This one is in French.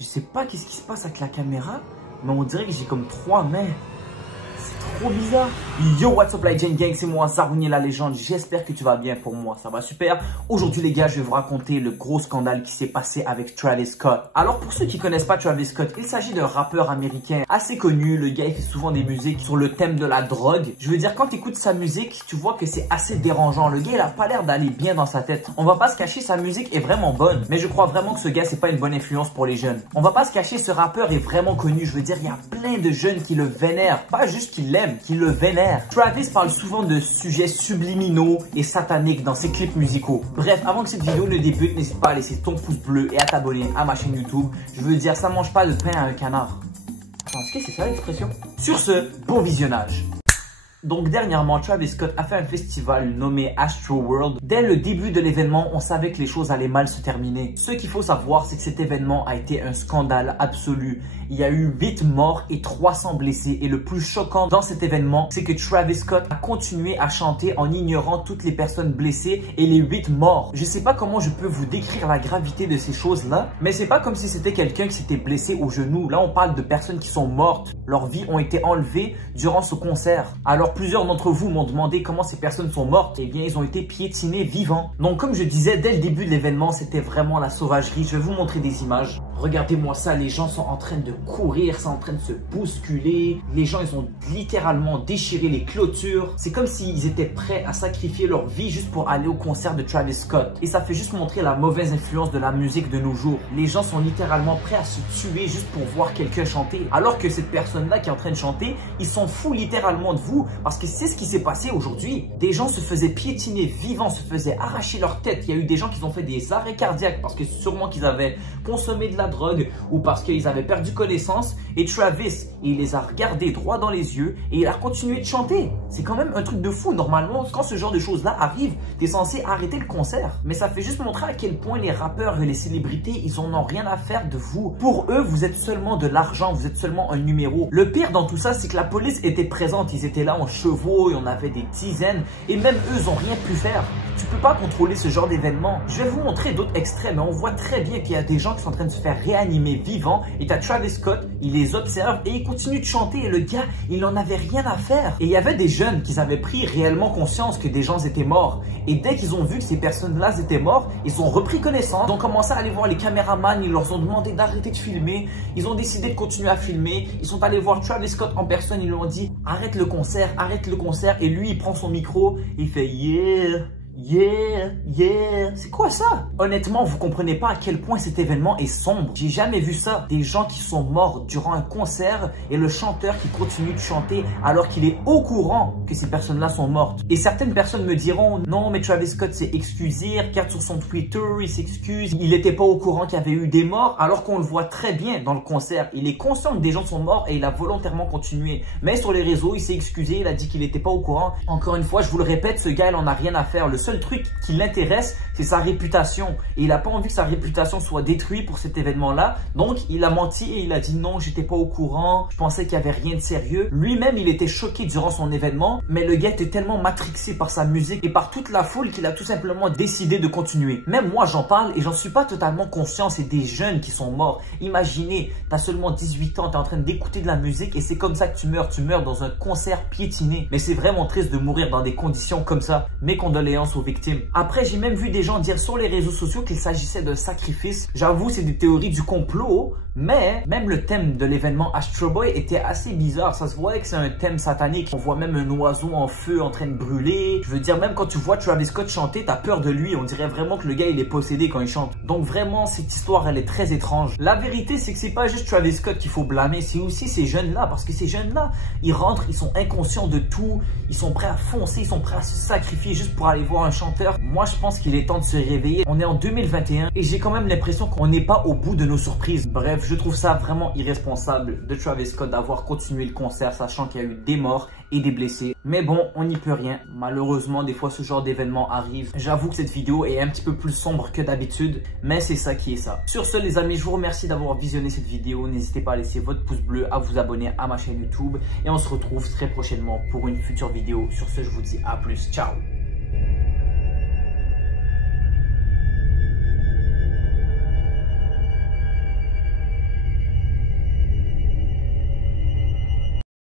Je sais pas qu'est-ce qui se passe avec la caméra, mais on dirait que j'ai comme 3 mains. C'est trop bizarre. Yo, what's up, la Gen Gang, c'est moi, Zarouni la légende. J'espère que tu vas bien. Pour moi, ça va super. Aujourd'hui, les gars, je vais vous raconter le gros scandale qui s'est passé avec Travis Scott. Alors, pour ceux qui connaissent pas Travis Scott, il s'agit d'un rappeur américain assez connu. Le gars, il fait souvent des musiques sur le thème de la drogue. Je veux dire, quand tu écoutes sa musique, tu vois que c'est assez dérangeant. Le gars, il a pas l'air d'aller bien dans sa tête. On va pas se cacher, sa musique est vraiment bonne. Mais je crois vraiment que ce gars, c'est pas une bonne influence pour les jeunes. On va pas se cacher, ce rappeur est vraiment connu. Je veux dire, il y a plein de jeunes qui le vénèrent. Pas juste qui l'aiment, qui le vénèrent. Travis parle souvent de sujets subliminaux et sataniques dans ses clips musicaux. Bref, avant que cette vidéo ne débute, n'hésite pas à laisser ton pouce bleu et à t'abonner à ma chaîne YouTube. Je veux dire, ça mange pas de pain à un canard. Attends, est-ce que c'est ça l'expression? Sur ce, bon visionnage. Donc dernièrement, Travis Scott a fait un festival nommé Astro World. Dès le début de l'événement, on savait que les choses allaient mal se terminer. Ce qu'il faut savoir, c'est que cet événement a été un scandale absolu. Il y a eu 8 morts et 300 blessés. Et le plus choquant dans cet événement, c'est que Travis Scott a continué à chanter en ignorant toutes les personnes blessées et les 8 morts. Je sais pas comment je peux vous décrire la gravité de ces choses-là, mais c'est pas comme si c'était quelqu'un qui s'était blessé au genou. Là, on parle de personnes qui sont mortes. Leurs vies ont été enlevées durant ce concert. Alors, plusieurs d'entre vous m'ont demandé comment ces personnes sont mortes. Eh bien, ils ont été piétinés vivants. Donc, comme je disais, dès le début de l'événement, c'était vraiment la sauvagerie. Je vais vous montrer des images. Regardez-moi ça, les gens sont en train de courir, c'est en train de se bousculer. Les gens, ils ont littéralement déchiré les clôtures. C'est comme s'ils étaient prêts à sacrifier leur vie juste pour aller au concert de Travis Scott. Et ça fait juste montrer la mauvaise influence de la musique de nos jours. Les gens sont littéralement prêts à se tuer juste pour voir quelqu'un chanter. Alors que cette personne-là qui est en train de chanter, ils s'en foutent littéralement de vous. Parce que c'est ce qui s'est passé aujourd'hui. Des gens se faisaient piétiner vivants, se faisaient arracher leur tête. Il y a eu des gens qui ont fait des arrêts cardiaques parce que sûrement qu'ils avaient consommé de la drogue ou parce qu'ils avaient perdu connaissance. Et Travis, il les a regardés droit dans les yeux et il a continué de chanter. C'est quand même un truc de fou. Normalement, quand ce genre de choses-là arrive, tu es censé arrêter le concert. Mais ça fait juste montrer à quel point les rappeurs et les célébrités, ils en ont rien à faire de vous. Pour eux, vous êtes seulement de l'argent, vous êtes seulement un numéro. Le pire dans tout ça, c'est que la police était présente. Ils étaient là en chevaux, il y en avait des dizaines et même eux, ils n'ont rien pu faire. Tu peux pas contrôler ce genre d'événement. Je vais vous montrer d'autres extraits, mais on voit très bien qu'il y a des gens qui sont en train de se faire réanimer vivants et tu as Travis Scott, il les observe et il continue de chanter et le gars, il en avait rien à faire. Et il y avait des jeunes qui avaient pris réellement conscience que des gens étaient morts et dès qu'ils ont vu que ces personnes-là étaient mortes, ils ont repris connaissance, ils ont commencé à aller voir les caméramans, ils leur ont demandé d'arrêter de filmer, ils ont décidé de continuer à filmer, ils sont allés voir Travis Scott en personne, ils lui ont dit arrête le concert et lui il prend son micro, il fait yeah. Yeah, yeah, c'est quoi ça? Honnêtement, vous comprenez pas à quel point cet événement est sombre. J'ai jamais vu ça. Des gens qui sont morts durant un concert et le chanteur qui continue de chanter alors qu'il est au courant que ces personnes-là sont mortes. Et certaines personnes me diront, non, mais Travis Scott s'est excusé, regarde sur son Twitter, il s'excuse. Il n'était pas au courant qu'il y avait eu des morts alors qu'on le voit très bien dans le concert. Il est conscient que des gens sont morts et il a volontairement continué. Mais sur les réseaux, il s'est excusé, il a dit qu'il n'était pas au courant. Encore une fois, je vous le répète, ce gars, il en a rien à faire. Le seul truc qui l'intéresse, c'est sa réputation. Et il n'a pas envie que sa réputation soit détruite pour cet événement-là. Donc, il a menti et il a dit non, j'étais pas au courant. Je pensais qu'il n'y avait rien de sérieux. Lui-même, il était choqué durant son événement. Mais le gars était tellement matrixé par sa musique et par toute la foule qu'il a tout simplement décidé de continuer. Même moi, j'en parle et j'en suis pas totalement conscient. C'est des jeunes qui sont morts. Imaginez, tu as seulement 18 ans, tu es en train d'écouter de la musique et c'est comme ça que tu meurs. Tu meurs dans un concert piétiné. Mais c'est vraiment triste de mourir dans des conditions comme ça. Mes condoléances aux victimes. Après, j'ai même vu des gens dire sur les réseaux sociaux qu'il s'agissait d'un sacrifice. J'avoue, c'est des théories du complot, mais même le thème de l'événement Astro Boy était assez bizarre. Ça se voyait que c'est un thème satanique. On voit même un oiseau en feu en train de brûler. Je veux dire, même quand tu vois Travis Scott chanter, t'as peur de lui. On dirait vraiment que le gars, il est possédé quand il chante. Donc vraiment, cette histoire, elle est très étrange. La vérité, c'est que c'est pas juste Travis Scott qu'il faut blâmer, c'est aussi ces jeunes-là. Parce que ces jeunes-là, ils rentrent, ils sont inconscients de tout. Ils sont prêts à foncer, ils sont prêts à se sacrifier juste pour aller voir un chanteur. Moi, je pense qu'il est temps de se réveiller. On est en 2021 et j'ai quand même l'impression qu'on n'est pas au bout de nos surprises. Bref, je trouve ça vraiment irresponsable de Travis Scott d'avoir continué le concert sachant qu'il y a eu des morts et des blessés. Mais bon, on n'y peut rien. Malheureusement, des fois, ce genre d'événement arrive. J'avoue que cette vidéo est un petit peu plus sombre que d'habitude, mais c'est ça qui est ça. Sur ce, les amis, je vous remercie d'avoir visionné cette vidéo. N'hésitez pas à laisser votre pouce bleu, à vous abonner à ma chaîne YouTube et on se retrouve très prochainement pour une future vidéo. Sur ce, je vous dis à plus. Ciao!